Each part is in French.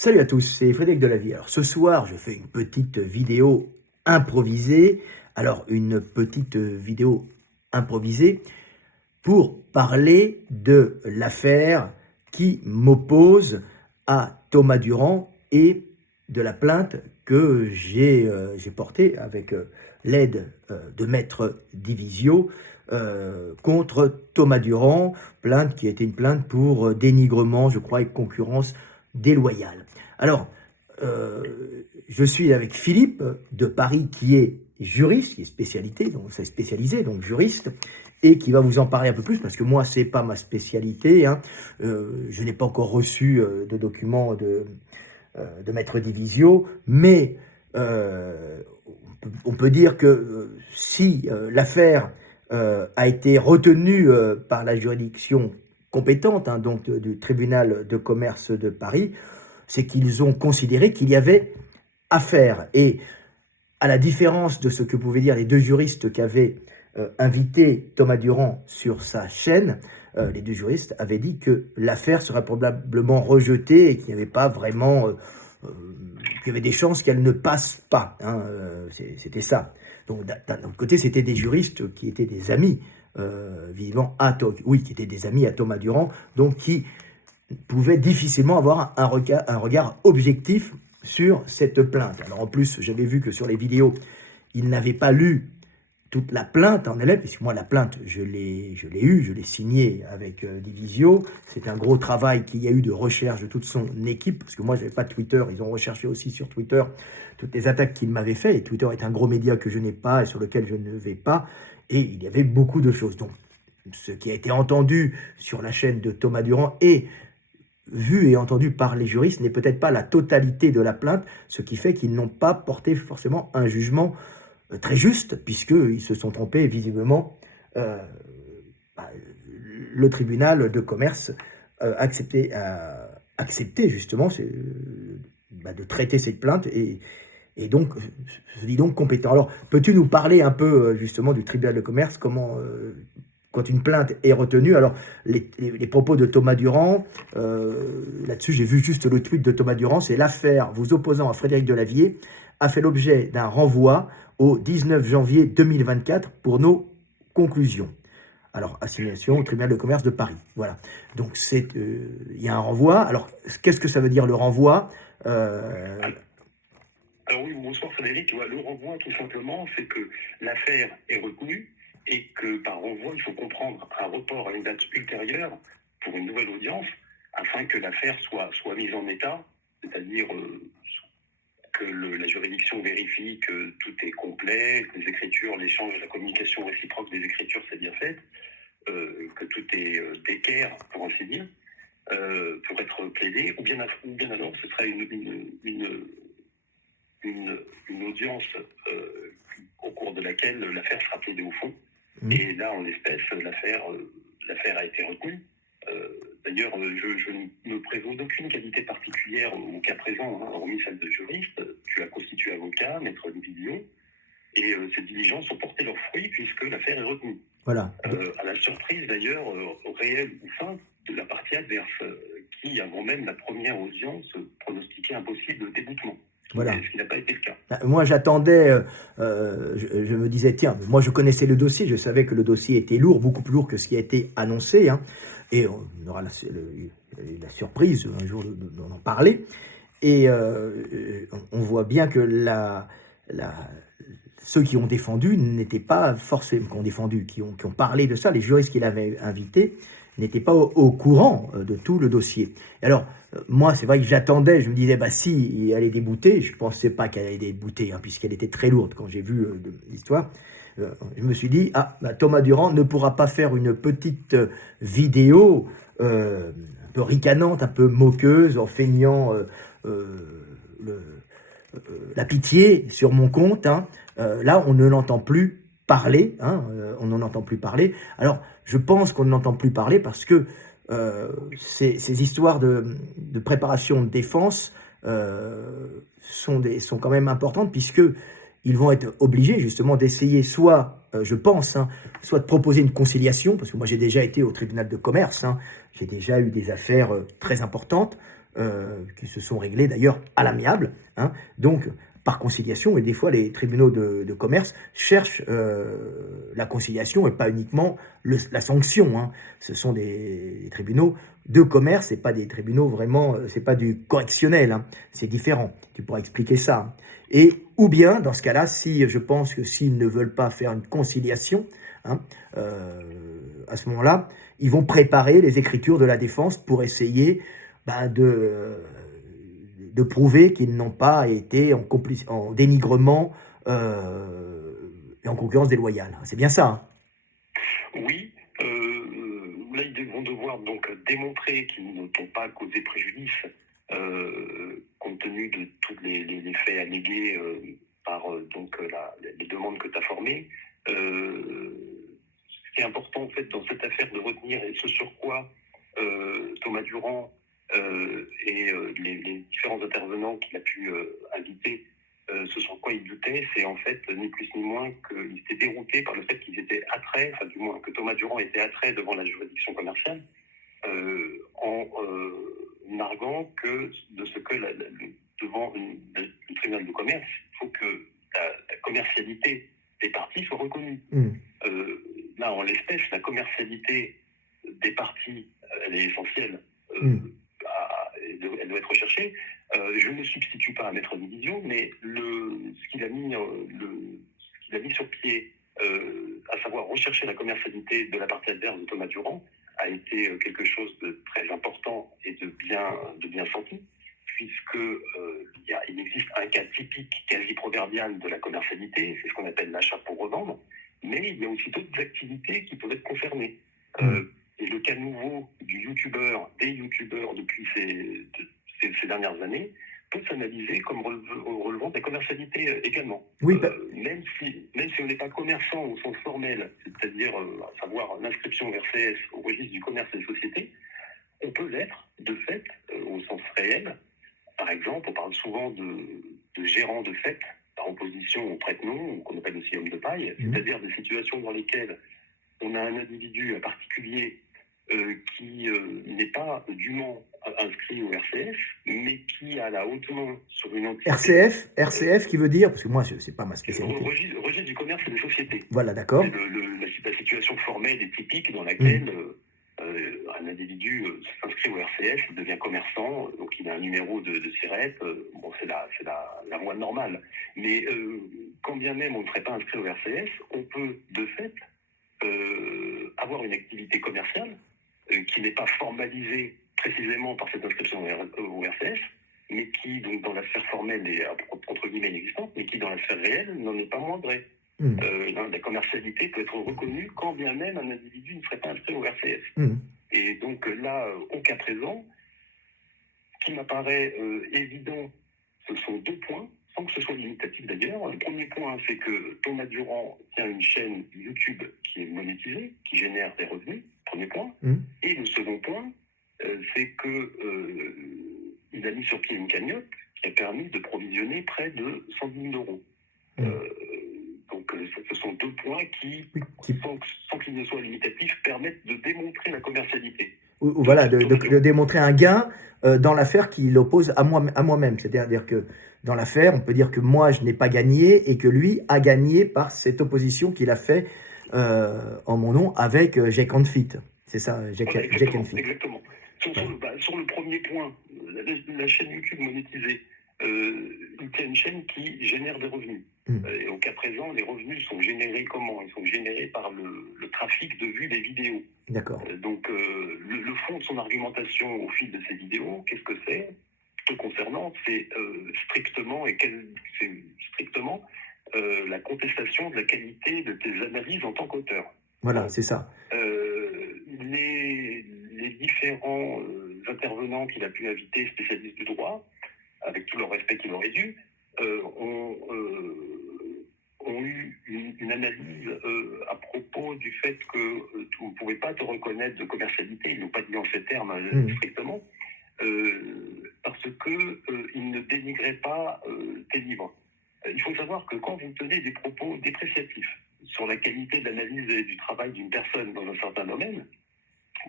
Salut à tous, c'est Frédéric Delavie. Alors ce soir, je fais une petite vidéo improvisée. Alors une petite vidéo improvisée pour parler de l'affaire qui m'oppose à Thomas Durand et de la plainte que j'ai portée avec l'aide de Maître Divisio contre Thomas Durand, plainte qui était une plainte pour dénigrement, je crois, et concurrence déloyale. Alors, je suis avec Philippe de Paris qui est juriste, qui est spécialisé, donc juriste, et qui va vous en parler un peu plus, parce que moi, c'est pas ma spécialité, hein. Je n'ai pas encore reçu de documents de Maître Divisio, mais on peut dire que si l'affaire a été retenue par la juridiction compétente, hein, donc du tribunal de commerce de Paris, c'est qu'ils ont considéré qu'il y avait affaire. Et à la différence de ce que pouvaient dire les deux juristes qui avaient invité Thomas Durand sur sa chaîne, les deux juristes avaient dit que l'affaire serait probablement rejetée et qu'il n'y avait pas vraiment... qu'il y avait des chances qu'elle ne passe pas. Hein, c'était ça. Donc d'un autre côté, c'était des juristes qui étaient des amis vivant à qui étaient des amis à Thomas Durand, donc qui pouvait difficilement avoir un regard objectif sur cette plainte. Alors en plus, j'avais vu que sur les vidéos, il n'avait pas lu toute la plainte en elle-même, puisque moi la plainte, je l'ai signée avec Divisio. C'est un gros travail qu'il y a eu de recherche de toute son équipe, parce que moi j'avais pas Twitter, ils ont recherché aussi sur Twitter toutes les attaques qu'il m'avait fait, et Twitter est un gros média que je n'ai pas et sur lequel je ne vais pas, et il y avait beaucoup de choses. Donc ce qui a été entendu sur la chaîne de Thomas Durand et vu et entendu par les juristes n'est peut-être pas la totalité de la plainte, ce qui fait qu'ils n'ont pas porté forcément un jugement très juste, puisqu'ils se sont trompés visiblement. Le tribunal de commerce a accepté justement de traiter cette plainte et donc se dit donc compétent. Alors, peux-tu nous parler un peu justement du tribunal de commerce, comment... quand une plainte est retenue, alors les propos de Thomas Durand, là-dessus j'ai vu juste le tweet de Thomas Durand, c'est l'affaire vous opposant à Frédéric Delavier a fait l'objet d'un renvoi au 19 janvier 2024 pour nos conclusions. Alors, assignation au tribunal de commerce de Paris. Voilà. Donc, il y a un renvoi. Alors, qu'est-ce que ça veut dire le renvoi Alors oui, bonsoir Frédéric. Le renvoi, tout simplement, c'est que l'affaire est retenue et que par renvoi, il faut comprendre un report à une date ultérieure pour une nouvelle audience afin que l'affaire soit mise en état, c'est-à-dire que la juridiction vérifie que tout est complet, que les écritures, l'échange, la communication réciproque des écritures s'est bien faite, que tout est d'équerre, pour ainsi dire, pour être plaidé, ou bien alors ce sera une audience au cours de laquelle l'affaire sera plaidée au fond. Et là, en l'espèce, l'affaire a été retenue. D'ailleurs, je ne me prévaut d'aucune qualité particulière au cas présent, hein, hormis celle de juriste. Tu as constitué avocat, maître Divisio, et ces diligences ont porté leurs fruits puisque l'affaire est retenue. Voilà. À la surprise d'ailleurs, réelle ou feinte, de la partie adverse, qui, avant même la première audience, pronostiquait un possible déboutement. Voilà. Ce qui n'a pas été le cas. Moi, j'attendais, je me disais, tiens, moi je connaissais le dossier, je savais que le dossier était lourd, beaucoup plus lourd que ce qui a été annoncé, hein, et on aura la surprise un jour d'en parler. Et on voit bien que ceux qui ont défendu n'étaient pas forcément, qui ont parlé de ça, les juristes qu'il avait invités, n'étaient pas au courant de tout le dossier. Alors, moi, c'est vrai que j'attendais, je me disais, bah si, elle est déboutée, je ne pensais pas qu'elle allait débouter, hein, puisqu'elle était très lourde quand j'ai vu l'histoire. Je me suis dit, Thomas Durand ne pourra pas faire une petite vidéo un peu ricanante, un peu moqueuse, en feignant la pitié sur mon compte. Hein. Là, on ne l'entend plus parler, hein, on n'en entend plus parler. Alors, je pense qu'on n'entend plus parler parce que ces histoires de préparation de défense sont quand même importantes, puisque ils vont être obligés justement d'essayer soit, je pense, hein, soit de proposer une conciliation, parce que moi j'ai déjà été au tribunal de commerce, hein, j'ai déjà eu des affaires très importantes, qui se sont réglées d'ailleurs à l'amiable, hein, donc par conciliation. Et des fois, les tribunaux de commerce cherchent la conciliation et pas uniquement la sanction, hein. Ce sont des tribunaux de commerce et pas des tribunaux vraiment, c'est pas du correctionnel, hein. C'est différent. Tu pourras expliquer ça, hein. Et ou bien, dans ce cas-là, si je pense que s'ils ne veulent pas faire une conciliation, hein, à ce moment-là, ils vont préparer les écritures de la défense pour essayer ben, de prouver qu'ils n'ont pas été en dénigrement et en concurrence déloyale. C'est bien ça, hein? Oui, là, ils vont devoir donc démontrer qu'ils ne t'ont pas causé préjudice, compte tenu de tous les faits allégués par les demandes que tu as formées. Ce qui est important en fait dans cette affaire de retenir, et ce sur quoi Thomas Durand et les différents intervenants qu'il a pu inviter, ce sur quoi il doutait, c'est en fait ni plus ni moins qu'il était dérouté par le fait qu'ils étaient attraits, enfin du moins que Thomas Durand était attrait devant la juridiction commerciale, en narguant que de ce que devant le tribunal de commerce, il faut que la commercialité des parties soit reconnue. Là, en l'espèce, la commercialité des parties, elle est essentielle. Elle doit être recherchée. Je ne me substitue pas à Maître Division, mais ce qu'il a mis sur pied, à savoir rechercher la commercialité de la partie adverse de Thomas Durand, a été quelque chose de très important et de bien senti, puisque il existe un cas typique, quasi proverbial de la commercialité, c'est ce qu'on appelle l'achat pour revendre, mais il y a aussi d'autres activités qui peuvent être concernées. Et le cas nouveau des youtubeurs depuis ces dernières années, peut s'analyser comme relevant de la commercialité également. Oui, même si on n'est pas commerçant au sens formel, c'est-à-dire à savoir l'inscription au RCS, au registre du commerce et des sociétés, on peut l'être de fait au sens réel. Par exemple, on parle souvent de gérants de fait par opposition au prête-nom, qu'on appelle aussi homme de paille, c'est-à-dire des situations dans lesquelles on a un individu particulier qui n'est pas dûment inscrit au RCS, mais qui a la haute main sur une entité. RCF qui veut dire, parce que moi, c'est pas ma spécialité. Registre du commerce et des sociétés. Voilà, d'accord. La situation formelle et typique dans laquelle un individu s'inscrit au RCS, il devient commerçant, donc il a un numéro de SIRET, c'est la voie normale. Mais quand bien même on ne serait pas inscrit au RCS, on peut de fait avoir une activité commerciale qui n'est pas formalisée précisément par cette inscription au RCS, mais qui, donc, dans la sphère formelle est entre guillemets inexistante, mais qui, dans la sphère réelle, n'en est pas moins vraie. La commercialité peut être reconnue quand bien même un individu ne serait pas inscrit au RCS. Et donc là, au cas présent, ce qui m'apparaît évident, ce sont deux points, sans que ce soit limitatif d'ailleurs. Le premier point, c'est que Thomas Durand tient une chaîne YouTube qui est monétisée, qui génère des revenus, premier point. Et le second point, c'est que il a mis sur pied une cagnotte qui a permis de provisionner près de 110 000 euros. Donc ce sont deux points qui sans qu'ils ne soient limitatifs, permettent de démontrer la commercialité. Voilà, de démontrer un gain dans l'affaire qui l'oppose à moi-même. C'est-à-dire que dans l'affaire, on peut dire que moi, je n'ai pas gagné et que lui a gagné par cette opposition qu'il a fait en mon nom avec Jack and Fit. C'est ça, Jack and Fit. Exactement. Sur le premier point, la chaîne YouTube monétisée, il y a une chaîne qui génère des revenus. Et au cas présent, les revenus sont générés comment? Ils sont générés par le trafic de vues des vidéos. D'accord. Donc, le fond de son argumentation au fil de ces vidéos, qu'est-ce que c'est? Ce concernant, c'est strictement la contestation de la qualité de tes analyses en tant qu'auteur. Voilà, c'est ça. Les différents intervenants qu'il a pu inviter, spécialistes du droit, avec tout le respect qu'il aurait dû, ont eu une analyse à propos du fait que tu ne pouvais pas te reconnaître de commercialité, ils n'ont pas dit en ces termes strictement, parce qu'ils ne dénigraient pas tes livres. Il faut savoir que quand vous tenez des propos dépréciatifs sur la qualité de l'analyse et du travail d'une personne dans un certain domaine,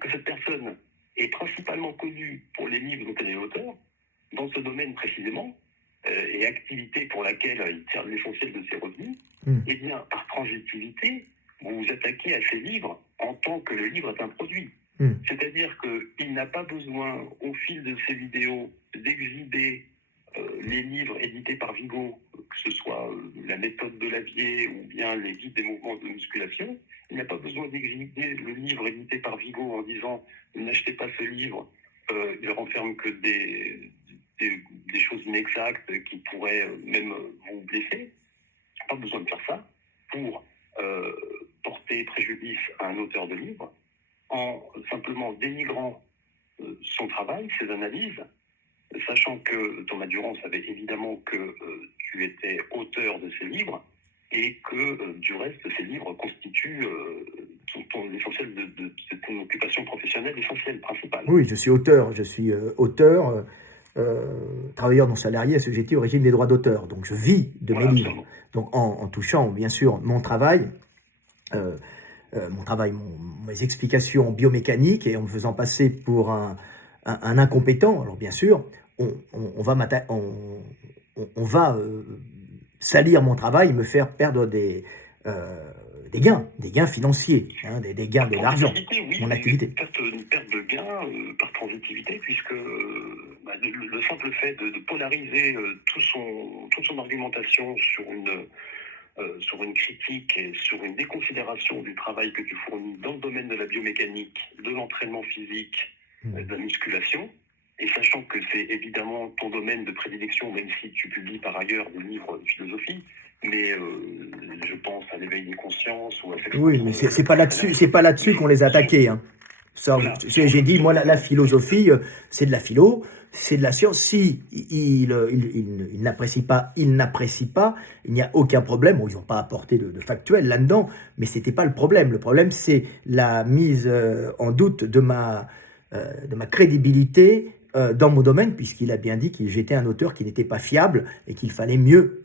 que cette personne est principalement connu pour les livres dont elle est l'auteur, dans ce domaine précisément, et activité pour laquelle il tire l'essentiel de ses revenus, eh bien, par transitivité, vous vous attaquez à ces livres en tant que le livre est un produit. C'est-à-dire qu'il n'a pas besoin, au fil de ses vidéos, d'exhiber les livres édités par Vigo, que ce soit la méthode de Lavier ou bien les guides des mouvements de musculation. Il n'a pas besoin d'exhiber le livre édité par Vigo en disant n'achetez pas ce livre, il renferme que des choses inexactes qui pourraient même vous blesser. Pas besoin de faire ça pour porter préjudice à un auteur de livre en simplement dénigrant son travail, ses analyses, sachant que Thomas Durand savait évidemment que tu étais auteur de ces livres et que du reste, ces livres constituent l'essentiel de ton occupation professionnelle essentielle, principale. Oui, je suis auteur, travailleur non salarié, assujetti au régime des droits d'auteur. Donc je vis de mes livres. Absolument. Donc en touchant bien sûr mon travail, mes explications biomécaniques et en me faisant passer pour un incompétent. Alors bien sûr, on va salir mon travail, me faire perdre des gains financiers, hein, des gains de l'argent, oui, mon activité. Une perte de gains par transitivité, puisque le simple fait de polariser toute son argumentation sur une critique et sur une déconsidération du travail que tu fournis dans le domaine de la biomécanique, de l'entraînement physique, de la musculation, et sachant que c'est évidemment ton domaine de prédilection, même si tu publies par ailleurs des livres de philosophie, mais je pense à l'éveil des consciences ou à cette... Oui, mais c'est pas là-dessus qu'on les a attaqués, hein. Ça, Voilà. j'ai dit, moi, la philosophie, c'est de la philo, c'est de la science. Si il n'apprécie pas, il n'y a aucun problème. Bon, ils n'ont pas apporté de factuel là-dedans, mais c'était pas le problème. Le problème, c'est la mise en doute de ma crédibilité dans mon domaine, puisqu'il a bien dit que j'étais un auteur qui n'était pas fiable et qu'il fallait mieux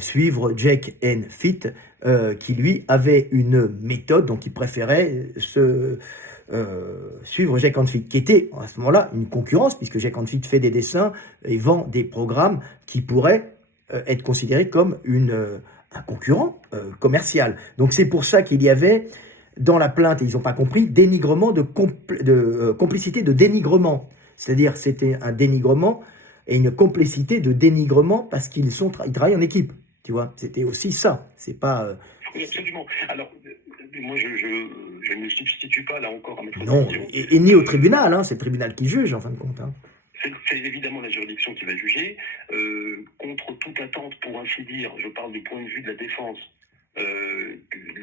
suivre Jack N. Fit, qui lui avait une méthode dont il préférait suivre Jack N. Fit, qui était à ce moment-là une concurrence, puisque Jack N. Fit fait des dessins et vend des programmes qui pourraient être considérés comme un concurrent commercial. Donc c'est pour ça qu'il y avait dans la plainte, et ils n'ont pas compris, dénigrement complicité de dénigrement. C'est-à-dire c'était un dénigrement et une complicité de dénigrement parce qu'ils travaillent en équipe. Tu vois, c'était aussi ça. C'est pas... Oui, absolument. Alors, moi, je ne me substitue pas, là encore, à Maître Non, Didion. et ni au tribunal, hein, c'est le tribunal qui juge, en fin de compte. Hein. C'est évidemment la juridiction qui va juger. Contre toute attente, pour ainsi dire, je parle du point de vue de la défense,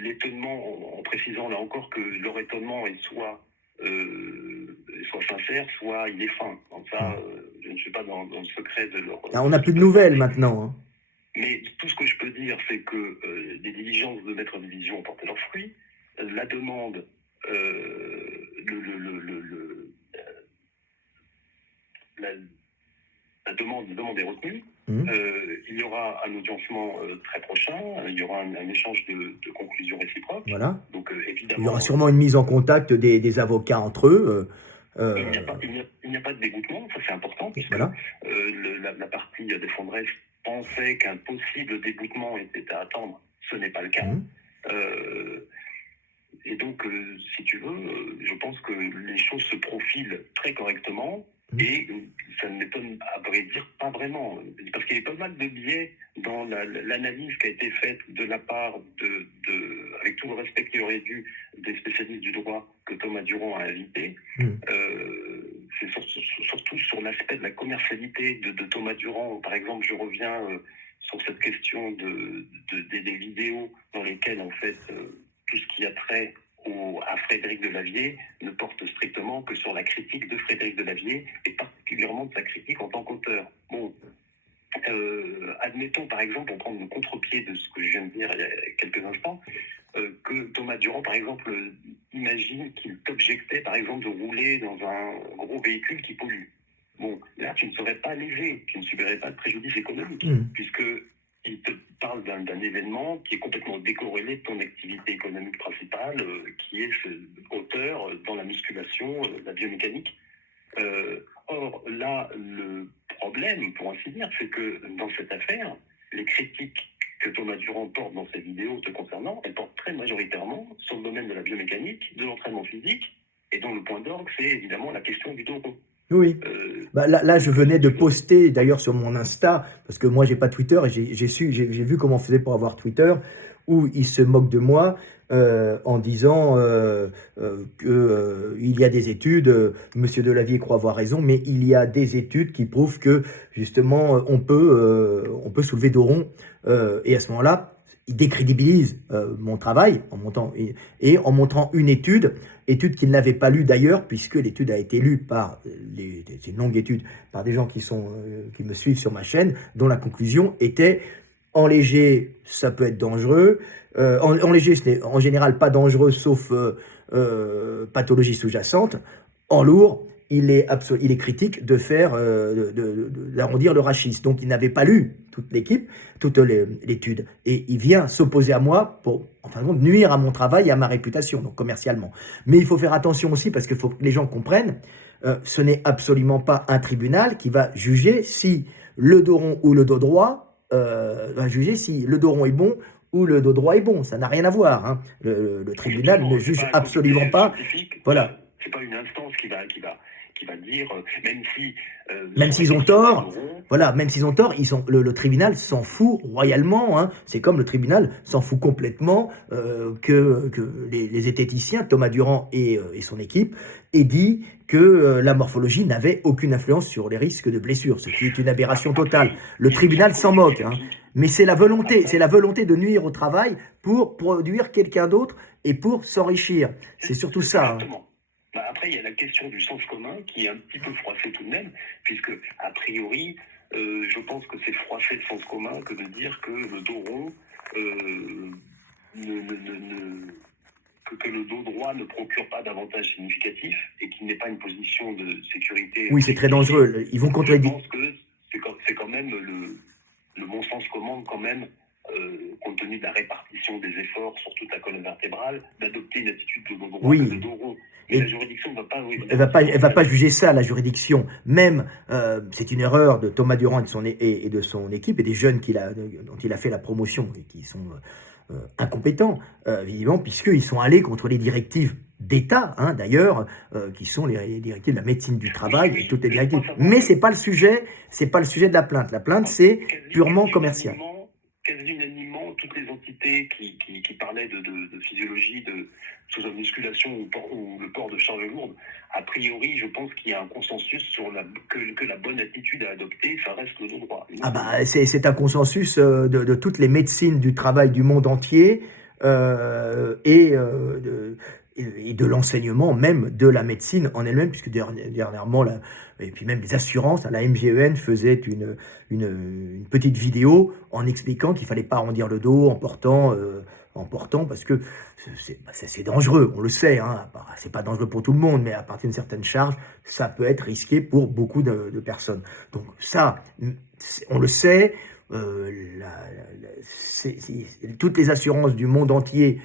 l'étonnement, en précisant là encore que leur étonnement est soit sincère, soit il est fin. Donc ça, je ne suis pas dans le secret de leur... Là, on n'a plus de nouvelles maintenant. Hein. Mais tout ce que je peux dire, c'est que les diligences de Maître Division ont porté leurs fruits. La demande, la demande est retenue. Il y aura un audiencement très prochain. Il y aura un échange de conclusions réciproques. Voilà. Donc, évidemment, il y aura sûrement une mise en contact des avocats entre eux. Il n'y a pas de dégoûtement, ça c'est important, puisque voilà. La partie défenderesse pensait qu'un possible déboutement était à attendre. Ce n'est pas le cas. Et donc, si tu veux, je pense que les choses se profilent très correctement. Et ça ne m'étonne, à vrai dire, pas vraiment. Parce qu'il y a pas mal de biais dans l'analyse qui a été faite de la part avec tout le respect qu'il aurait dû, des spécialistes du droit que Thomas Durand a invités. C'est surtout sur l'aspect de la commercialité de Thomas Durand. Par exemple, je reviens sur cette question des vidéos dans lesquelles, en fait, tout ce qui a trait à Frédéric Delavier ne porte strictement que sur la critique de Frédéric Delavier et particulièrement de sa critique en tant qu'auteur. Bon, admettons par exemple, pour prendre le contre-pied de ce que je viens de dire il y a quelques instants, que Thomas Durand par exemple imagine qu'il t'objectait par exemple de rouler dans un gros véhicule qui pollue. Bon, là tu ne serais pas lésé, tu ne subirais pas de préjudice économique, puisque il te parle d'un événement qui est complètement décorrélé de ton activité économique principale, qui est auteur dans la musculation, la biomécanique. Or, là, le problème, pour ainsi dire, c'est que dans cette affaire, les critiques que Thomas Durand porte dans ses vidéos te concernant, elles portent très majoritairement sur le domaine de la biomécanique, de l'entraînement physique, et dont le point d'orgue, c'est évidemment la question du dos rond. Oui. Bah là, je venais de poster d'ailleurs sur mon Insta, parce que moi j'ai pas Twitter et j'ai vu comment on faisait pour avoir Twitter, où ils se moquent de moi en disant il y a des études, Monsieur Delavier croit avoir raison, mais il y a des études qui prouvent que justement on peut soulever dos rond et à ce moment-là, il décrédibilise mon travail en montant et en montrant une étude qu'il n'avait pas lue d'ailleurs, puisque l'étude a été lue par, c'est une longue étude, par des gens qui me suivent sur ma chaîne, dont la conclusion était en léger, ça peut être dangereux. En léger, ce n'est en général pas dangereux, sauf pathologie sous-jacente. En lourd, il est critique de faire, d'arrondir le rachis. Donc, il n'avait pas lu toute l'équipe, toute l'étude. Et il vient s'opposer à moi pour, enfin, nuire à mon travail et à ma réputation, donc commercialement. Mais il faut faire attention aussi, parce qu'il faut que les gens comprennent, ce n'est absolument pas un tribunal qui va juger si le dos rond ou le dos droit, va juger si le dos rond est bon ou le dos droit est bon. Ça n'a rien à voir. Hein. Le tribunal ne juge absolument pas. Voilà. C'est pas une instance qui va dire, même s'ils ont tort, voilà, même s'ils ont tort, le tribunal s'en fout royalement. Hein. C'est comme le tribunal s'en fout complètement que les zététiciens, Thomas Durand et son équipe, aient dit que la morphologie n'avait aucune influence sur les risques de blessures, ce qui est une aberration totale. Le tribunal s'en moque, hein. Mais c'est la volonté de nuire au travail pour produire quelqu'un d'autre et pour s'enrichir. C'est surtout ça. Hein. Après, il y a la question du sens commun qui est un petit peu froissée tout de même, puisque, a priori, je pense que c'est froisser le sens commun que de dire que le dos rond, que le dos droit ne procure pas d'avantages significatifs et qu'il n'est pas une position de sécurité. Oui, c'est très dangereux. Ils vont contredire. Je pense que c'est quand même le bon sens commande quand même, compte tenu de la répartition des efforts sur toute la colonne vertébrale, d'adopter une attitude de dos droit et de dos rond. Et la juridiction ne va pas... Elle va pas juger ça, la juridiction. Même, c'est une erreur de Thomas Durand et de son équipe et des jeunes dont il a fait la promotion et qui sont incompétents, évidemment, puisqu'ils sont allés contre les directives d'État, hein, d'ailleurs, qui sont les directives de la médecine du travail et toutes les directives. Mais c'est pas le sujet de la plainte. La plainte, c'est purement commercial. Quasi unanimement, toutes les entités qui parlaient de physiologie, sous la musculation ou le port de charges lourdes, a priori, je pense qu'il y a un consensus sur que la bonne attitude à adopter, ça reste le dos droit. Ah bah, c'est un consensus de toutes les médecines du travail du monde entier et de l'enseignement même de la médecine en elle-même, puisque dernièrement, et puis même les assurances, la MGEN faisait une petite vidéo en expliquant qu'il fallait pas arrondir le dos en portant parce que c'est dangereux, on le sait, hein, c'est pas dangereux pour tout le monde, mais à partir d'une certaine charge, ça peut être risqué pour beaucoup de personnes. Donc ça, on le sait. Toutes les assurances du monde entier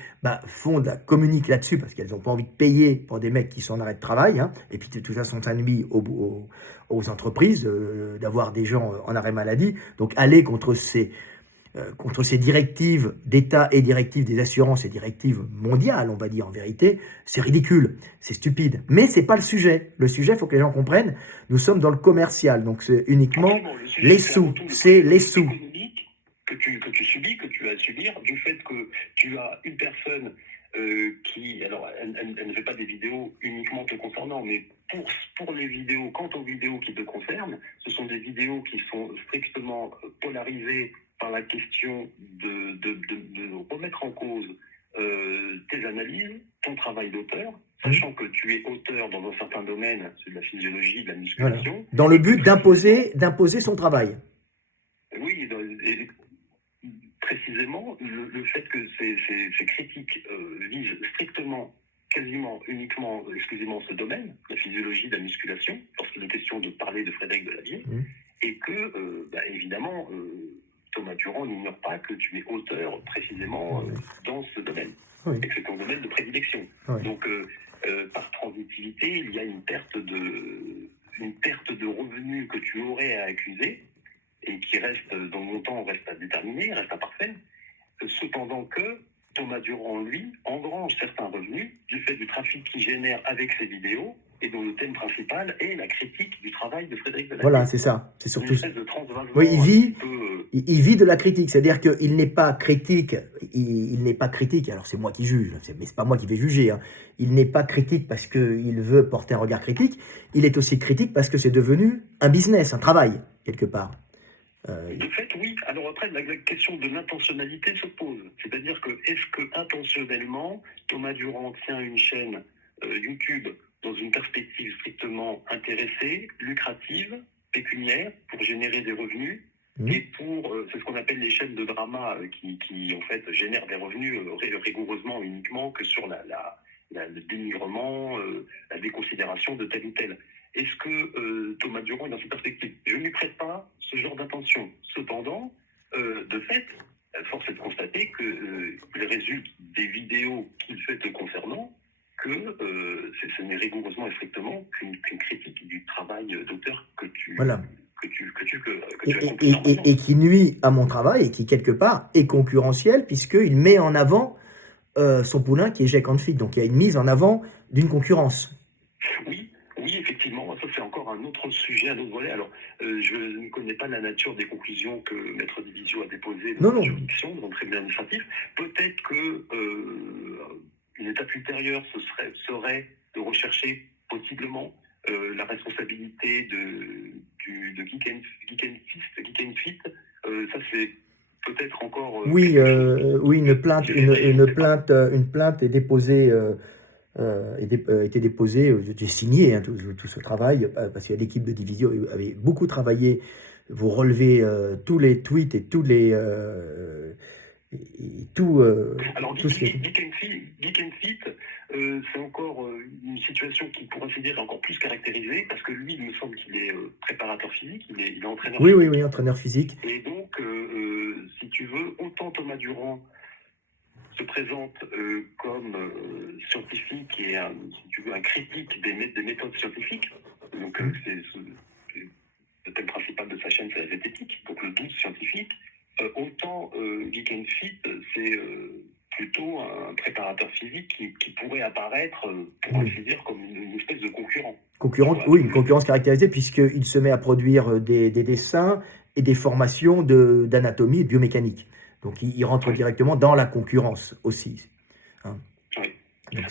communiquent là-dessus parce qu'elles n'ont pas envie de payer pour des mecs qui sont en arrêt de travail, hein, et puis de toute façon ça nuit aux entreprises d'avoir des gens en arrêt maladie. Donc aller contre ces directives d'État et directives des assurances et directives mondiales, on va dire en vérité, c'est ridicule, c'est stupide. Mais c'est pas le sujet. Le sujet, il faut que les gens comprennent, nous sommes dans le commercial, donc c'est uniquement les sous, c'est les sous. Que tu subis, que tu vas subir, du fait que tu as une personne qui, alors elle ne fait pas des vidéos uniquement te concernant, mais pour les vidéos, quant aux vidéos qui te concernent, ce sont des vidéos qui sont strictement polarisées par la question de remettre en cause tes analyses, ton travail d'auteur, sachant que tu es auteur dans un certain domaine, c'est de la physiologie, de la musculation. Voilà. Dans le but d'imposer son travail. Oui, précisément, le fait que ces critiques visent strictement, quasiment, uniquement, exclusivement ce domaine, la physiologie de la musculation, lorsqu'il est question de parler de Frédéric Delavier, et que, évidemment, Thomas Durand n'ignore pas que tu es auteur précisément Oui. dans ce domaine, Oui. et que c'est ton domaine de prédilection. Oui. Donc, par transitivité, il y a une perte de revenus que tu aurais à accuser, et qui reste, dans le montant, reste à déterminer, reste imparfait. Cependant que Thomas Durand, lui, engrange certains revenus du fait du trafic qu'il génère avec ses vidéos, et dont le thème principal est la critique du travail de Frédéric Delahaye. Voilà, c'est ça. C'est Une surtout. espèce de transvasement Oui, un petit peu... il vit de la critique. C'est-à-dire qu'il n'est pas critique. Il n'est pas critique. Alors, c'est moi qui juge, mais c'est pas moi qui vais juger. Hein. Il n'est pas critique parce qu'il veut porter un regard critique. Il est aussi critique parce que c'est devenu un business, un travail, quelque part. De fait, oui. Alors après, la question de l'intentionnalité se pose. C'est-à-dire que, est-ce que intentionnellement, Thomas Durand tient une chaîne YouTube dans une perspective strictement intéressée, lucrative, pécuniaire, pour générer des revenus, et pour, c'est ce qu'on appelle les chaînes de drama qui en fait génèrent des revenus rigoureusement uniquement que sur le dénigrement, la déconsidération de tel ou tel. Est-ce que Thomas Durand est dans cette perspective? Je ne lui prête pas ce genre d'intention. Cependant, de fait, force est de constater qu'il résulte des vidéos qu'il fait te concernant que ce n'est rigoureusement et strictement qu'une critique du travail d'auteur que tu, Voilà. que tu accomplis normalement. Et qui nuit à mon travail et qui, quelque part, est concurrentiel puisqu'il met en avant son poulain qui est Jack Canfield. Donc, il y a une mise en avant d'une concurrence. Oui, effectivement, ça c'est encore un autre sujet, un autre volet. Alors, je ne connais pas la nature des conclusions que Maître Divisio a déposées dans la juridiction, dans le tribunal administratif. Peut-être que une étape ultérieure serait de rechercher possiblement la responsabilité de Geek and Fit. Ça c'est peut-être encore... Oui, une plainte est déposée... été déposé, j'ai signé hein, tout ce travail, parce que l'équipe de Divisio avait beaucoup travaillé. Vous relevez tous les tweets et tous les... Alors, tout ce qui est... Geek and Fit, c'est encore une situation qui, pour ainsi dire, est encore plus caractérisée, parce que lui, il me semble qu'il est préparateur physique, il est entraîneur physique. Oui, entraîneur physique. Et donc, si tu veux, autant Thomas Durand se présente comme scientifique et si tu veux, un critique des méthodes scientifiques. Donc, le thème principal de sa chaîne, c'est la zététique, donc le doute scientifique. Autant Geek and Fit, c'est plutôt un préparateur physique qui pourrait apparaître, pour ainsi dire, comme une espèce de concurrent. Oui, une concurrence caractérisée, puisqu'il se met à produire des dessins et des formations d'anatomie et de biomécanique. Donc, il rentre directement dans la concurrence aussi. Hein. Oui.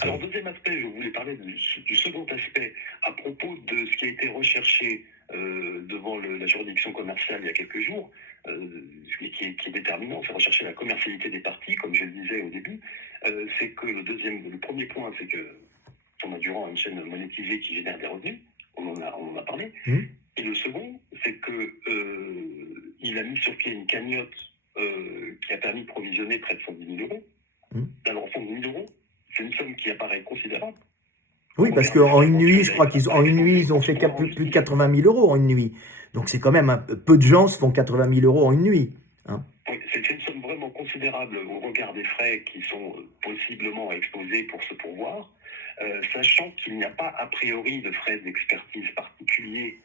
Alors, deuxième aspect, je voulais parler du second aspect à propos de ce qui a été recherché devant la juridiction commerciale il y a quelques jours, qui est déterminant, c'est rechercher la commercialité des parties, comme je le disais au début. C'est que le premier point, c'est que Thomas Durand a une chaîne monétisée qui génère des revenus, on en a parlé. Et le second, c'est que il a mis sur pied une cagnotte qui a permis de provisionner près de 110 000 euros. Alors, 110 000 euros, c'est une somme qui apparaît considérable. Oui, parce qu'en une nuit, je crois ils ont fait plus de 80 000 euros en une nuit. Donc c'est quand même peu de gens se font 80 000 euros en une nuit. Hein. Oui, c'est une somme vraiment considérable au regard des frais qui sont possiblement exposés pour ce pourvoir, sachant qu'il n'y a pas a priori de frais d'expertise particuliers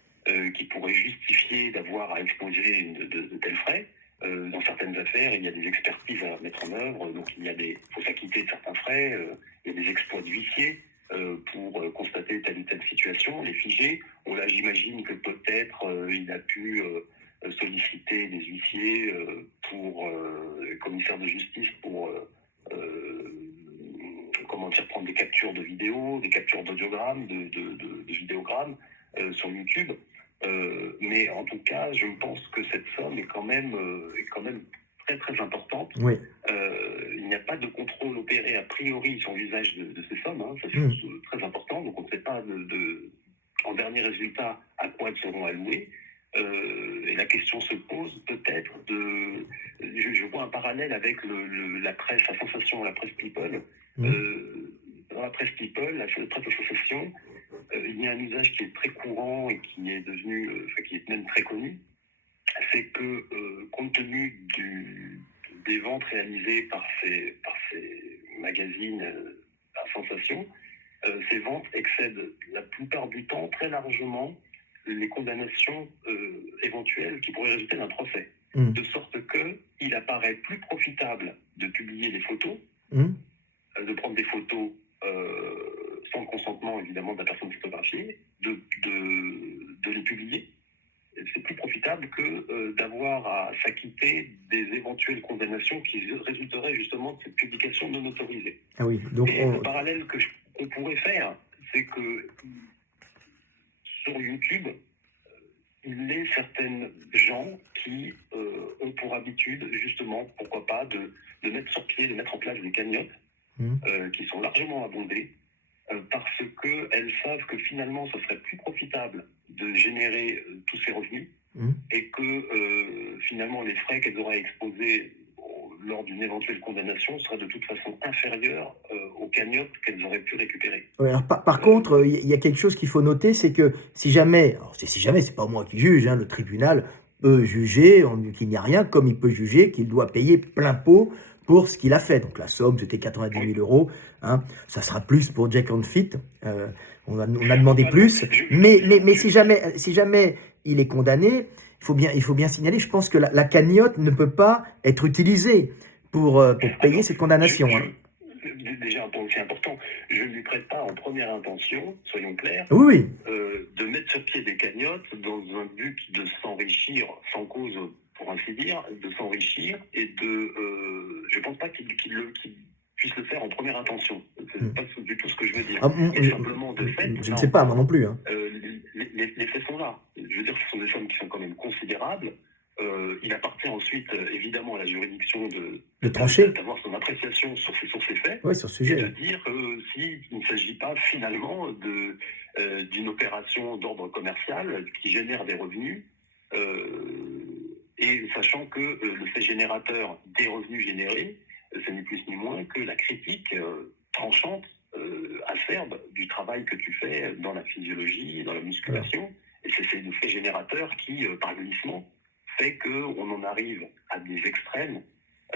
qui pourraient justifier d'avoir à exposer de tels frais. Dans certaines affaires, il y a des expertises à mettre en œuvre, donc il faut s'acquitter de certains frais, il y a des exploits d'huissiers pour constater telle ou telle situation, les figer. Bon, là, j'imagine que peut-être il a pu solliciter des huissiers pour commissaire de justice pour prendre des captures de vidéos, des captures d'audiogrammes, de vidéogrammes sur YouTube. Mais en tout cas, je pense que cette somme est quand même très très importante. Oui. Il n'y a pas de contrôle opéré a priori sur l'usage de ces sommes, hein. Ça c'est très important, donc on ne sait pas en dernier résultat à quoi elles seront allouées. Et la question se pose peut-être je vois un parallèle avec la presse, la sensation, la presse People. Dans la presse People, la presse association, il y a un usage qui est très courant et qui est devenu, qui est même très connu, c'est que qu'on compte tenu des ventes réalisées par ces magazines à sensation, ces ventes excèdent la plupart du temps très largement les condamnations éventuelles qui pourraient résulter d'un procès. De sorte qu'il apparaît plus profitable de publier des photos, de prendre des photos sans le consentement évidemment de la personne photographiée, de les publier. C'est plus profitable que d'avoir à s'acquitter des éventuelles condamnations qui résulteraient justement de cette publication non autorisée. Ah oui, donc le parallèle qu'on pourrait faire, c'est que sur YouTube, il y a certaines gens qui ont pour habitude, justement, pourquoi pas, de mettre sur pied, de mettre en place des cagnottes qui sont largement abondées, parce qu'elles savent que finalement, ce serait plus profitable de générer tous ces revenus et que finalement, les frais qu'elles auraient exposés lors d'une éventuelle condamnation seraient de toute façon inférieurs aux cagnottes qu'elles auraient pu récupérer. Ouais, alors par contre, il y a quelque chose qu'il faut noter, c'est que si jamais, alors si jamais, c'est pas moi qui juge, hein, le tribunal peut juger qu'il n'y a rien, comme il peut juger qu'il doit payer plein pot pour ce qu'il a fait. Donc la somme, c'était 90 000 euros. Hein, ça sera plus pour Jack and Fit. On a demandé plus. Mais si jamais il est condamné, il faut bien signaler, je pense que la cagnotte ne peut pas être utilisée pour payer cette condamnation. Déjà, un point aussi important, je ne lui prête pas en première intention, soyons clairs, oui. De mettre sur pied des cagnottes dans un but de s'enrichir sans cause, pour ainsi dire, de s'enrichir et je pense pas qu'il puisse le faire en première intention. C'est pas du tout ce que je veux dire. Mais simplement de fait, je ne sais pas, moi non plus. Hein. Les faits sont là. Je veux dire, ce sont des sommes qui sont quand même considérables. Il appartient ensuite, évidemment, à la juridiction de trancher, d'avoir son appréciation sur ces faits, ouais, sur ce sujet, et de dire s'il ne s'agit pas finalement d'une opération d'ordre commercial qui génère des revenus, et sachant que le fait générateur des revenus générés, ce n'est plus ni moins que la critique tranchante, acerbe du travail que tu fais dans la physiologie, dans la musculation, et c'est le fait générateur qui, par glissement, fait qu'on en arrive à des extrêmes.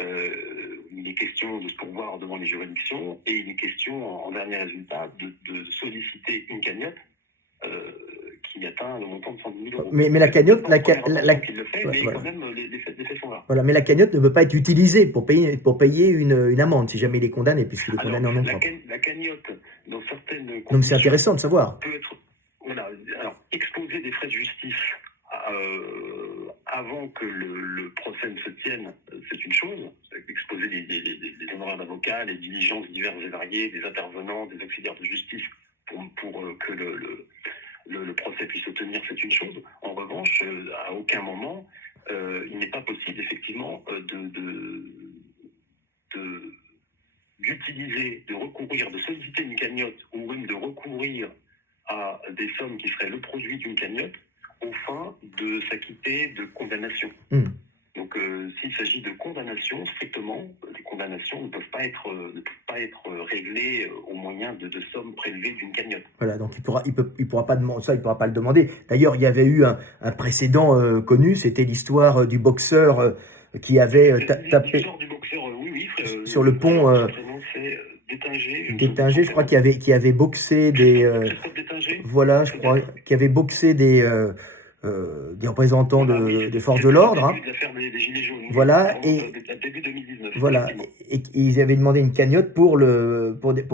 Il est question de se pourvoir devant les juridictions et il est question, en dernier résultat, de solliciter une cagnotte qui atteint le montant de 110 000 euros. Mais la cagnotte, qui le fait, mais quand même, les faits sont là. Voilà, mais la cagnotte ne peut pas être utilisée pour payer une amende si jamais il est condamné, puisqu'il est condamné en nom propre. La cagnotte, dans certaines conditions, non, mais c'est intéressant de savoir. Peut être, voilà, alors, exposer des frais de justice avant que le procès ne se tienne, c'est une chose. Exposer des honoraires d'avocat, les diligences diverses et variées, des intervenants, des auxiliaires de justice pour que le procès puisse se tenir, c'est une chose. En revanche, à aucun moment, il n'est pas possible, effectivement, d'utiliser, de recourir, de solliciter une cagnotte ou même de recourir à des sommes qui seraient le produit d'une cagnotte au fin de s'acquitter de condamnation. Donc, s'il s'agit de condamnation, strictement, les condamnations ne peuvent pas être réglées au moyen de sommes prélevées d'une cagnotte. Voilà, donc il pourra pas demander ça, il pourra pas le demander. D'ailleurs, il y avait eu un précédent connu, c'était l'histoire du boxeur qui avait tapé. L'histoire du boxeur, oui, sur le pont. Détinger, je crois, qui avait boxé des. Voilà, je crois, qui avait boxé des représentants des forces de l'ordre. Hein. Voilà, et début 2019. Voilà, et ils avaient demandé une cagnotte pour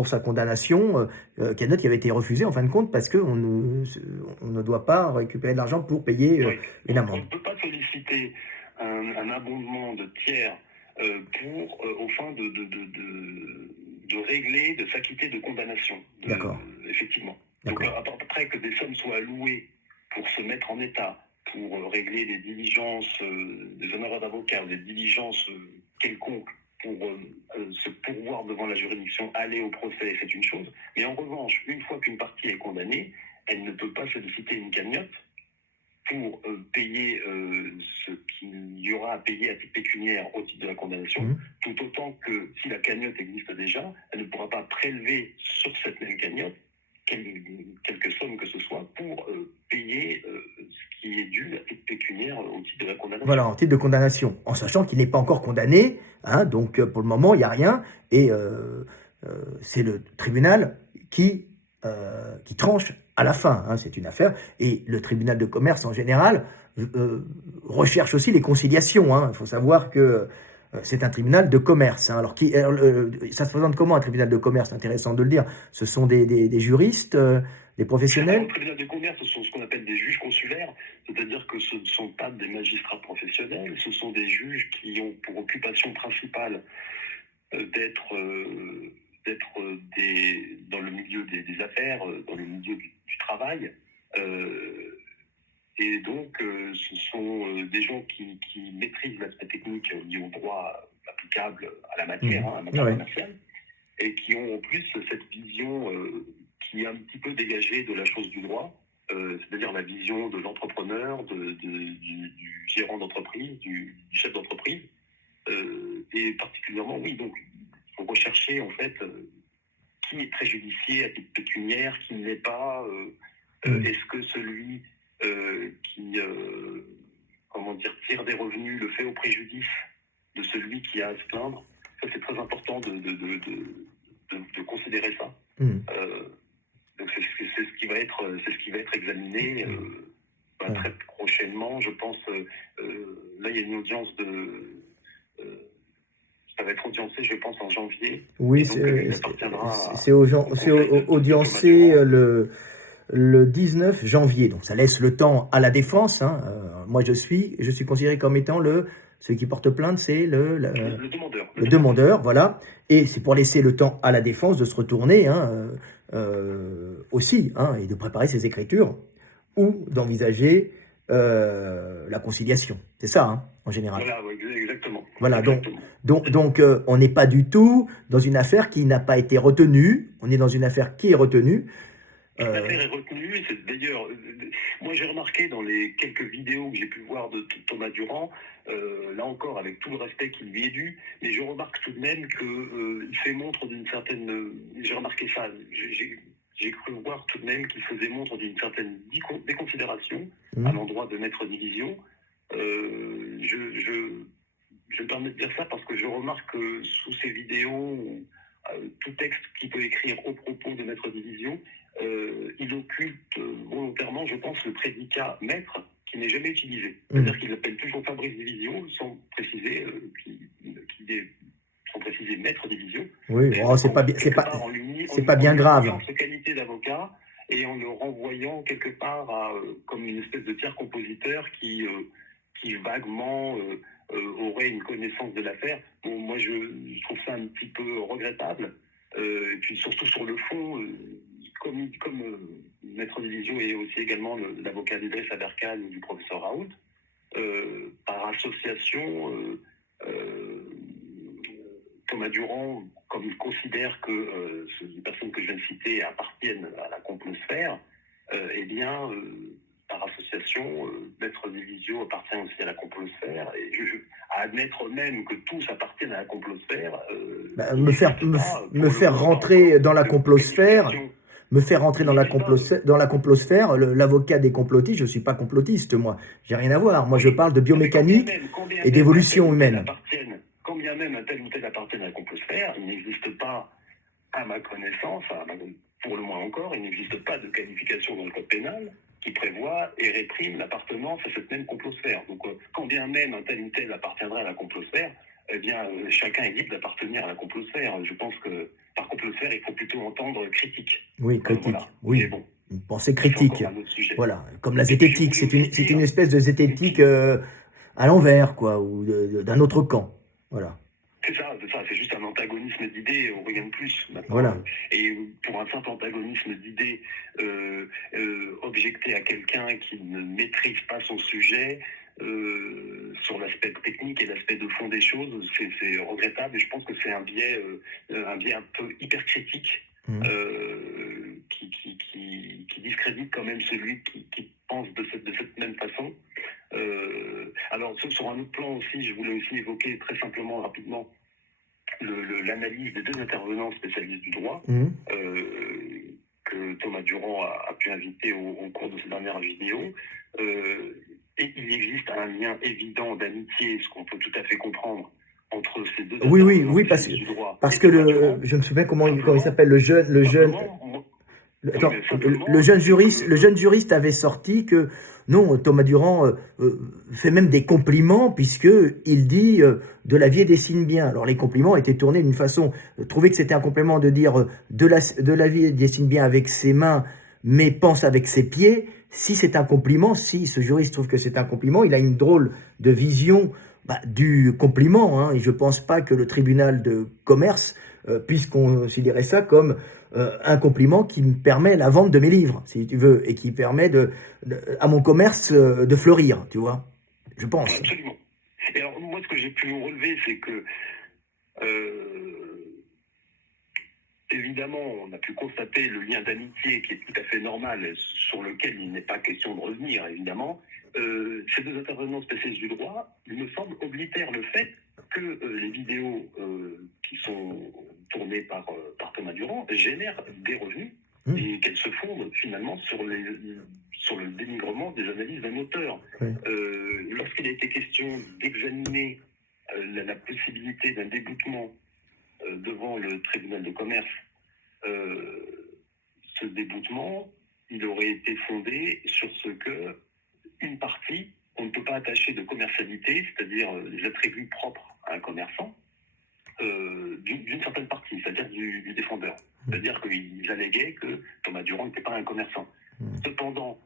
sa condamnation, cagnotte qui avait été refusée en fin de compte parce que on ne doit pas récupérer de l'argent pour payer une amende. On ne peut pas solliciter un abondement de tiers au fin de régler, de s'acquitter de condamnation. D'accord. Effectivement. Donc après que des sommes soient allouées pour se mettre en état, pour régler des diligences, des honoraires d'avocat, des diligences quelconques, pour se pourvoir devant la juridiction, aller au procès, c'est une chose. Mais en revanche, une fois qu'une partie est condamnée, elle ne peut pas solliciter une cagnotte pour payer ce qu'il y aura à payer à titre pécuniaire au titre de la condamnation, tout autant que si la cagnotte existe déjà, elle ne pourra pas prélever sur cette même cagnotte quelque somme que ce soit pour payer ce qui est dû à titre pécuniaire au titre de la Voilà, condamnation. en titre de condamnation, en sachant qu'il n'est pas encore condamné, hein, donc pour le moment, il n'y a rien, et c'est le tribunal qui tranche à la fin, hein, c'est une affaire, et le tribunal de commerce en général recherche aussi les conciliations, hein. Il faut savoir que c'est un tribunal de commerce, hein. Alors, ça se présente comment un tribunal de commerce? Intéressant de le dire. Ce sont des juristes, des Alors, le professionnels? tribunal de commerce, ce sont ce qu'on appelle des juges consulaires, c'est-à-dire que ce ne sont pas des magistrats professionnels, ce sont des juges qui ont pour occupation principale d'être dans le milieu des affaires, dans le milieu du travail. Et donc, ce sont des gens qui maîtrisent l'aspect technique lié au droit applicable à la matière, à la matière Ouais. commerciale, et qui ont en plus cette vision qui est un petit peu dégagée de la chose du droit, c'est-à-dire la vision de l'entrepreneur, du gérant d'entreprise, du chef d'entreprise, et particulièrement, oui, donc il faut rechercher en fait qui est préjudicié à titre pécuniaire, qui ne l'est pas, est-ce que celui qui comment dire, tire des revenus le fait au préjudice de celui qui a à se plaindre. Ça, c'est très important de considérer ça. Donc c'est ce qui va être examiné très prochainement. Je pense, là il y a une audience ça va être audiencé, je pense, en janvier. Oui, Et donc, il appartiendra c'est audiencé le 19 janvier, donc ça laisse le temps à la défense, hein. Moi, je suis considéré comme étant celui qui porte plainte, c'est le demandeur. le demandeur, voilà. Et c'est pour laisser le temps à la défense de se retourner, hein, aussi, hein, et de préparer ses écritures ou d'envisager la conciliation. C'est ça, hein, en général. Voilà, ouais, exactement. Voilà, Exactement. donc on n'est pas du tout dans une affaire qui n'a pas été retenue, on est dans une affaire qui est retenue. L'affaire est retenue, et c'est d'ailleurs, moi j'ai remarqué dans les quelques vidéos que j'ai pu voir de Thomas Durand, là encore avec tout le respect qui lui est dû, mais je remarque tout de même qu'il fait montre d'une certaine, j'ai remarqué ça, j'ai cru voir tout de même qu'il faisait montre d'une certaine déconsidération à l'endroit de Maître Division. Je me permets de dire ça parce que je remarque que sous ces vidéos, tout texte qu'il peut écrire au propos de Maître Division, il occulte volontairement, je pense, le prédicat maître qui n'est jamais utilisé. C'est-à-dire qu'il appelle toujours Fabrice Division sans préciser sans préciser Maître Division. Oui, oh, c'est pas bien grave. En sa qualité d'avocat et en le renvoyant quelque part à, comme une espèce de tiers compositeur qui vaguement aurait une connaissance de l'affaire. Bon, moi, je trouve ça un petit peu regrettable. Et puis surtout sur le fond, comme Maître Division est aussi également l'avocat d'Idriss Aberkane ou du professeur Raoult, par association, Thomas Durand, comme il considère que les personnes que je viens de citer appartiennent à la complosphère, eh bien, par association, Maître Division appartient aussi à la complosphère, et à admettre même que tous appartiennent à la complosphère, me faire rentrer dans la complosphère, l'avocat des complotistes, je ne suis pas complotiste, moi, j'ai rien à voir, moi je parle de biomécanique et d'évolution humaine. Quand bien même un tel ou tel appartient à la complosphère, il n'existe pas, à ma connaissance, pour le moins encore, il n'existe pas de qualification dans le code pénal qui prévoit et réprime l'appartenance à cette même complosphère. Donc, quand bien même un tel ou tel appartiendrait à la complosphère, eh bien, chacun est libre d'appartenir à la complosphère. Je pense que par complosphère, il faut plutôt entendre critique. Oui, critique, voilà. oui. Mais bon, Une pensée critique. Voilà, comme la zététique, c'est une espèce de zététique à l'envers, quoi, ou d'un autre camp. Voilà. C'est ça, c'est juste un antagonisme d'idées, rien de plus. Maintenant. Voilà. Et pour un simple antagonisme d'idées, objecter à quelqu'un qui ne maîtrise pas son sujet sur l'aspect technique et l'aspect de fond des choses, c'est regrettable, et je pense que c'est un biais un peu hyper critique qui discrédite quand même celui qui pense de cette même façon. Alors, sur un autre plan aussi, je voulais aussi évoquer très simplement, rapidement, l'analyse des deux intervenants spécialistes du droit, que Thomas Durand a pu inviter au cours de ses dernières vidéos. Et il existe un lien évident d'amitié, ce qu'on peut tout à fait comprendre, entre ces deux Oui, oui, intervenants oui, parce que, spécialistes du droit parce et que Thomas Durand. je me souviens comment il Simplement, s'appelle, simplement, moi- oui, attends, mais simplement, le jeune c'est juriste, le que jeune juriste avait sorti que non, Thomas Durand fait même des compliments puisque il dit de la vie dessine bien. Alors les compliments étaient tournés d'une façon, trouver que c'était un compliment de dire de la vie dessine bien avec ses mains, mais pense avec ses pieds. Si c'est un compliment, si ce juriste trouve que c'est un compliment, il a une drôle de vision du compliment, hein, et je pense pas que le tribunal de commerce puisse considérer ça comme un compliment qui me permet la vente de mes livres, si tu veux, et qui permet à mon commerce de fleurir, tu vois, je pense. absolument. Et alors, moi, ce que j'ai pu relever, c'est que euh, évidemment, on a pu constater le lien d'amitié qui est tout à fait normal, sur lequel il n'est pas question de revenir, évidemment. Ces deux intervenants spécialistes du droit, il me semble, oblitèrent le fait que les vidéos qui sont tournées par Thomas Durand génèrent des revenus et qu'elles se fondent finalement sur le dénigrement des analyses d'un auteur. Oui. Lorsqu'il a été question d'examiner la possibilité d'un déboutement devant le tribunal de commerce, ce déboutement, il aurait été fondé sur ce que une partie, on ne peut pas attacher de commercialité, c'est-à-dire les attributs propres à un commerçant, d'une certaine partie, c'est-à-dire du défendeur. C'est-à-dire qu'ils alléguaient que Thomas Durand n'était pas un commerçant. Cependant,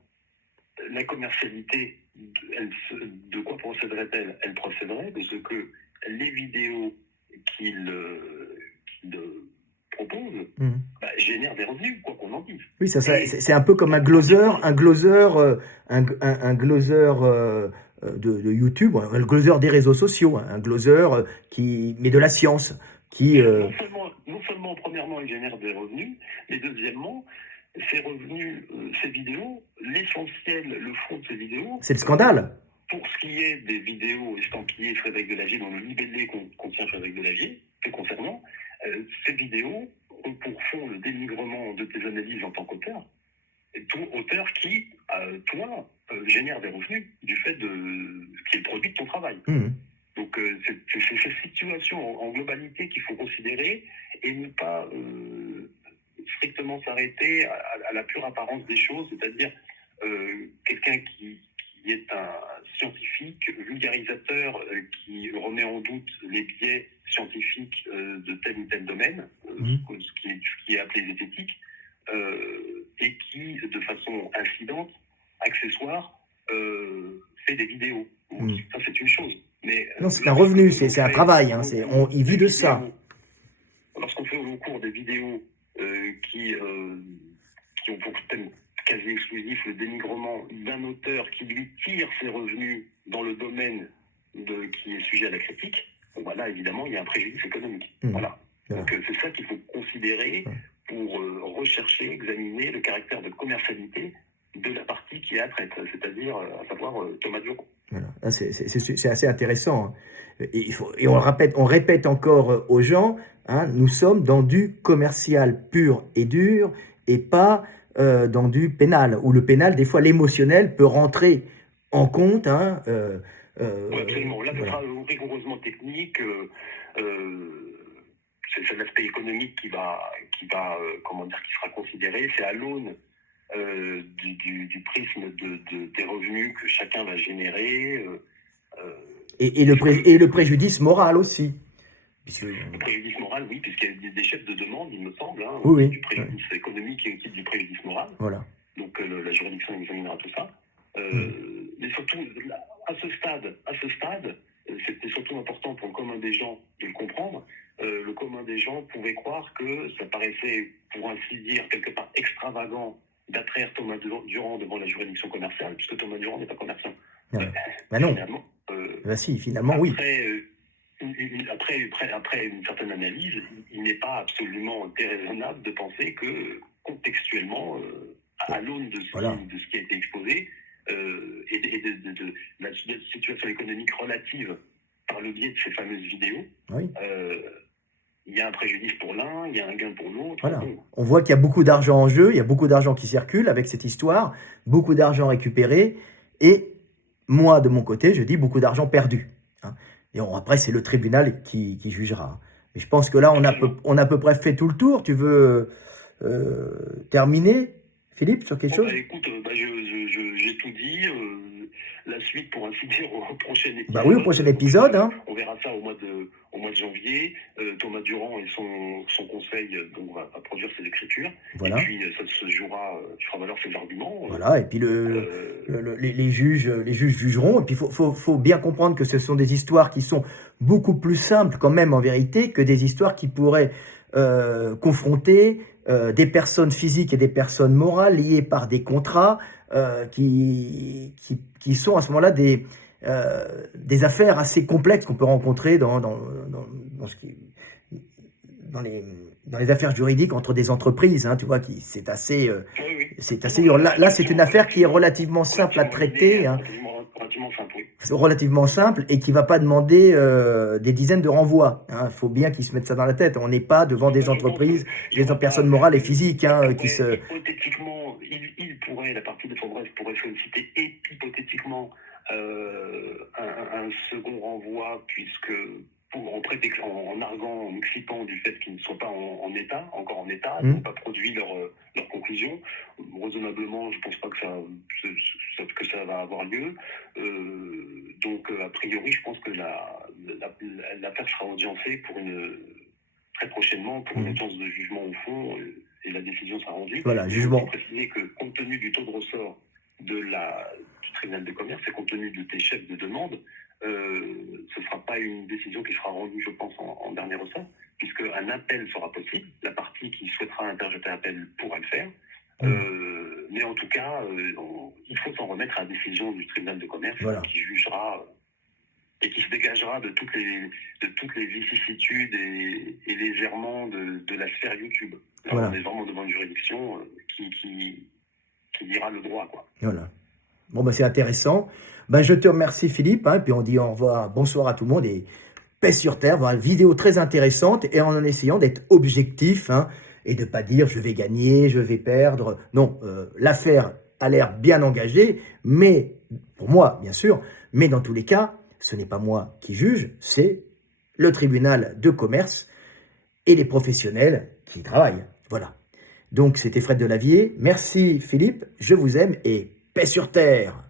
la commercialité, de quoi procéderait-elle? Elle procéderait de ce que les vidéos qu'il propose génèrent des revenus, quoi qu'on en dise. Oui, c'est un peu comme un gloseur de YouTube, le gloseur des réseaux sociaux, un gloseur qui met de la science, qui non seulement, premièrement, il génère des revenus, mais deuxièmement, ces revenus, ces vidéos, l'essentiel, le fond de ces vidéos, c'est le scandale. Pour ce qui est des vidéos estampillées Frédéric Delagier, dont le libellé contient Frédéric Delagier, que concernant, ces vidéos ont pour fond le dénigrement de tes analyses en tant qu'auteur, auteur qui, toi, génère des revenus du fait qui est le produit de ton travail. Donc c'est cette situation en globalité qu'il faut considérer et ne pas strictement s'arrêter à la pure apparence des choses, c'est-à-dire quelqu'un qui est un scientifique, vulgarisateur, qui remet en doute les biais scientifiques de tel ou tel domaine, ce qui est appelé zététique, et qui, de façon incidente, accessoire, fait des vidéos. Ça, c'est une chose. Mais, non, c'est un revenu, c'est un travail, hein, il vit de ça. Lorsqu'on fait au cours des vidéos qui ont pour thème quasi exclusif le dénigrement d'un auteur qui lui tire ses revenus dans le domaine qui est sujet à la critique, bon, bah là, évidemment, il y a un préjudice économique. Voilà. Donc, c'est ça qu'il faut considérer pour rechercher, examiner le caractère de commercialité de la partie qui est à traite, c'est-à-dire, à savoir, Thomas Durand. Voilà. C'est assez intéressant. Hein. Et on répète encore aux gens, hein, nous sommes dans du commercial pur et dur et pas dans du pénal, où le pénal, des fois, l'émotionnel peut rentrer en compte. Hein, oui, absolument. Là, ce sera rigoureusement technique. C'est l'aspect économique qui sera considéré. C'est à l'aune du prisme des revenus que chacun va générer. Et le préjudice moral aussi. Le préjudice moral, oui, puisqu'il y a des chefs de demande, il me semble, hein, oui, du préjudice économique et aussi du préjudice moral. Voilà. Donc la juridiction examinera tout ça. Mais surtout, à ce stade, c'était surtout important pour le commun des gens de le comprendre. Le commun des gens pouvait croire que ça paraissait, pour ainsi dire, quelque part extravagant d'attraire Thomas Durand devant la juridiction commerciale, puisque Thomas Durand n'est pas commerçant. Non. Finalement, finalement, oui. Après une certaine analyse, il n'est pas absolument déraisonnable de penser que, contextuellement, à l'aune de ce qui a été exposé, et de la situation économique relative par le biais de ces fameuses vidéos, il y a un préjudice pour l'un, il y a un gain pour l'autre. Voilà. Bon, On voit qu'il y a beaucoup d'argent en jeu, il y a beaucoup d'argent qui circule avec cette histoire, beaucoup d'argent récupéré, et moi, de mon côté, je dis beaucoup d'argent perdu, hein. Et après, c'est le tribunal qui jugera. Mais je pense que là, on a à peu près fait tout le tour. Tu veux terminer, Philippe, sur quelque bon, chose? écoute, j'ai tout dit. La suite, pour ainsi dire, au prochain Bah oui, au épisode. prochain épisode, hein. On verra ça au mois de janvier. Thomas Durand et son conseil donc, va produire ses écritures. Voilà. Et puis, ça se jouera, tu feras valoir ses arguments. Voilà, et puis les juges jugeront. Et puis faut bien comprendre que ce sont des histoires qui sont beaucoup plus simples quand même en vérité que des histoires qui pourraient confronter des personnes physiques et des personnes morales liées par des contrats qui sont à ce moment-là des affaires assez complexes qu'on peut rencontrer dans ce qui dans les affaires juridiques entre des entreprises, hein, tu vois, c'est assez, Oui. c'est assez dur. Là, c'est une affaire qui est relativement simple à traiter, hein, Relativement simple, oui. relativement simple, et qui va pas demander des dizaines de renvois, hein. Il faut bien qu'ils se mettent ça dans la tête. On n'est pas devant des entreprises, des personnes morales et physiques, hein, qui se... Hypothétiquement, il pourrait, la partie de Fabref pourrait solliciter hypothétiquement un second renvoi, puisque en arguant, en excitant du fait qu'ils ne soient pas encore en état, n'ont pas produit leur conclusion. Raisonnablement, je ne pense pas que ça va avoir lieu. Donc, a priori, je pense que l'affaire sera audiencée très prochainement pour une audience de jugement au fond, et la décision sera rendue. Voilà, jugement. Il faut préciser que, compte tenu du taux de ressort du tribunal de commerce et compte tenu de tes chefs de demande, ce ne sera pas une décision qui sera rendue, je pense, en dernier ressort, puisque un appel sera possible. La partie qui souhaitera interjeter appel pourra le faire. Mais en tout cas, il faut s'en remettre à la décision du tribunal de commerce, voilà, qui jugera et qui se dégagera de toutes les vicissitudes et les errements de la sphère YouTube. Là, voilà, on est vraiment devant une juridiction qui dira le droit, quoi. Voilà. Bon, ben c'est intéressant. Ben, je te remercie, Philippe, hein, puis on dit au revoir, bonsoir à tout le monde, et paix sur terre. Voilà, une vidéo très intéressante, et en essayant d'être objectif, hein, et de ne pas dire je vais gagner, je vais perdre. Non, l'affaire a l'air bien engagée, mais, pour moi, bien sûr, mais dans tous les cas, ce n'est pas moi qui juge, c'est le tribunal de commerce et les professionnels qui y travaillent. Voilà. Donc, c'était Fred Delavier. Merci, Philippe, je vous aime, et paix sur terre.